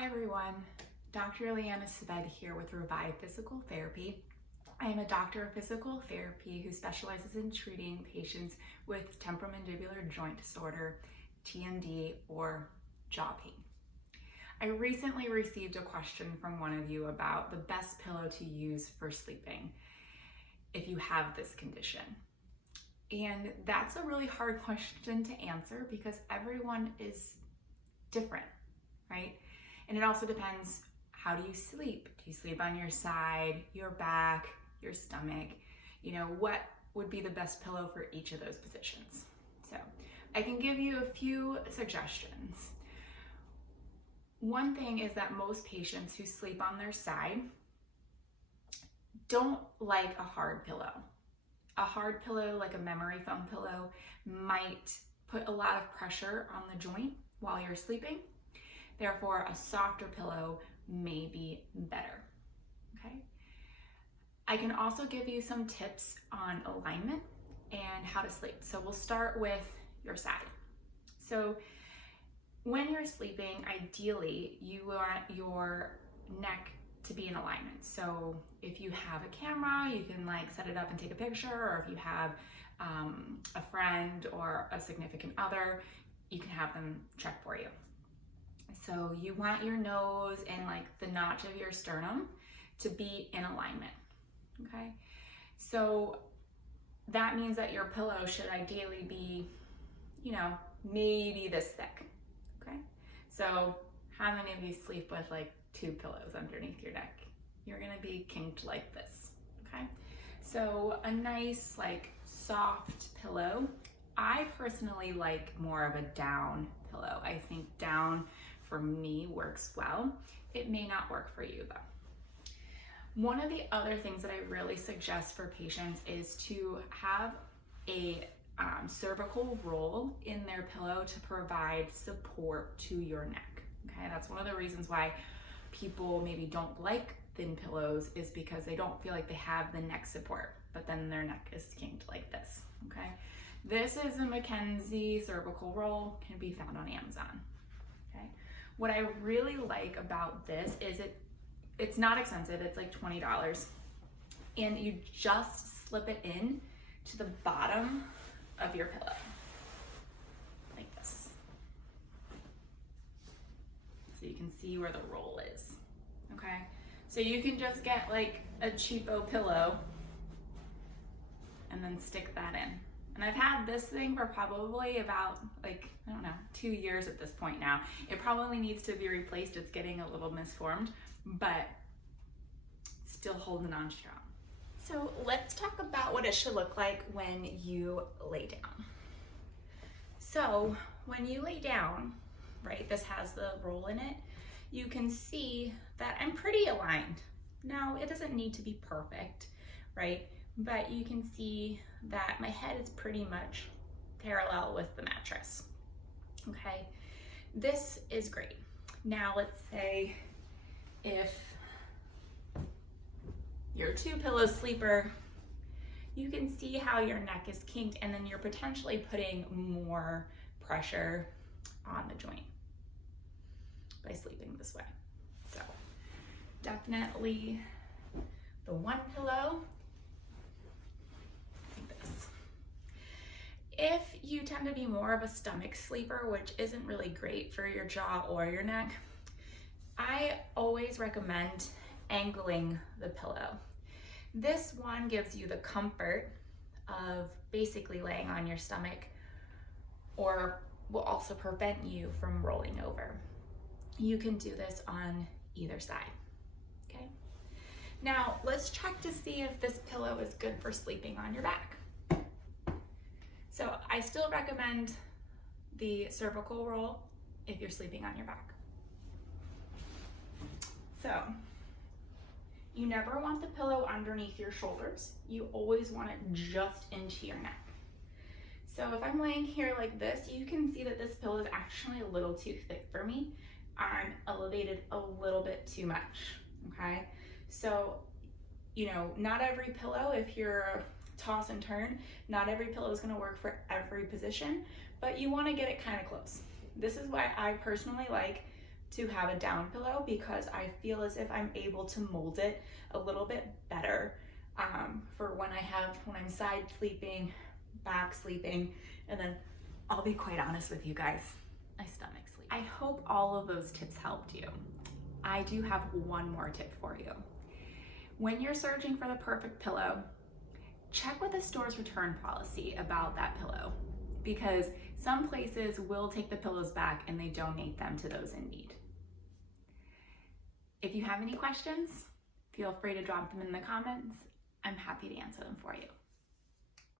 Hi everyone, Dr. Leanna Sved here with Revive Physical Therapy. I am a doctor of physical therapy who specializes in treating patients with temporomandibular joint disorder, TMD, or jaw pain. I recently received a question from one of you about the best pillow to use for sleeping if you have this condition. And that's a really hard question to answer because everyone is different, right? And it also depends, how do you sleep? Do you sleep on your side, your back, your stomach? You know, what would be the best pillow for each of those positions? So I can give you a few suggestions. One thing is that most patients who sleep on their side don't like a hard pillow. A hard pillow, like a memory foam pillow, might put a lot of pressure on the joint while you're sleeping. Therefore, a softer pillow may be better, okay? I can also give you some tips on alignment and how to sleep. So we'll start with your side. So when you're sleeping, ideally, you want your neck to be in alignment. So if you have a camera, you can like set it up and take a picture, or if you have a friend or a significant other, you can have them check for you. So you want your nose and like the notch of your sternum to be in alignment, okay? So that means that your pillow should ideally be, you know, maybe this thick, okay? So how many of you sleep with like two pillows underneath your neck? You're gonna be kinked like this, okay? So a nice like soft pillow. I personally like more of a down pillow. I think down for me works well. It may not work for you though. One of the other things that I really suggest for patients is to have a cervical roll in their pillow to provide support to your neck. Okay, that's one of the reasons why people maybe don't like thin pillows, is because they don't feel like they have the neck support, but then their neck is kinked like this. Okay, this is a Mckenzie cervical roll, can be found on Amazon. Okay, what I really like about this is it's not expensive. It's like $20, and you just slip it in to the bottom of your pillow like this, so you can see where the roll is. Okay, so you can just get like a cheapo pillow and then stick that in. And I've had this thing for probably about like, I don't know, 2 years at this point now. It probably needs to be replaced. It's getting a little misformed, but it's still holding on strong. So let's talk about what it should look like when you lay down. So when you lay down, right, this has the roll in it, you can see that I'm pretty aligned. Now, it doesn't need to be perfect, right? But you can see that my head is pretty much parallel with the mattress, okay? This is great. Now, let's say if you're a two-pillow sleeper, you can see how your neck is kinked, and then you're potentially putting more pressure on the joint by sleeping this way. So definitely the one pillow like this. If you tend to be more of a stomach sleeper, which isn't really great for your jaw or your neck, I always recommend angling the pillow. This one gives you the comfort of basically laying on your stomach, or will also prevent you from rolling over. You can do this on either side, okay? Now, let's check to see if this pillow is good for sleeping on your back. So I still recommend the cervical roll if you're sleeping on your back. So you never want the pillow underneath your shoulders. You always want it just into your neck. So if I'm laying here like this, you can see that this pillow is actually a little too thick for me. I'm elevated a little bit too much, okay? So, you know, not every pillow, if you're toss and turn, not every pillow is gonna work for every position, but you wanna get it kind of close. This is why I personally like to have a down pillow because I feel as if I'm able to mold it a little bit better for when I'm side sleeping, back sleeping, and then I'll be quite honest with you guys, I stomach sleep. I hope all of those tips helped you. I do have one more tip for you. When you're searching for the perfect pillow, check with the store's return policy about that pillow, because some places will take the pillows back and they donate them to those in need. If you have any questions, feel free to drop them in the comments. I'm happy to answer them for you.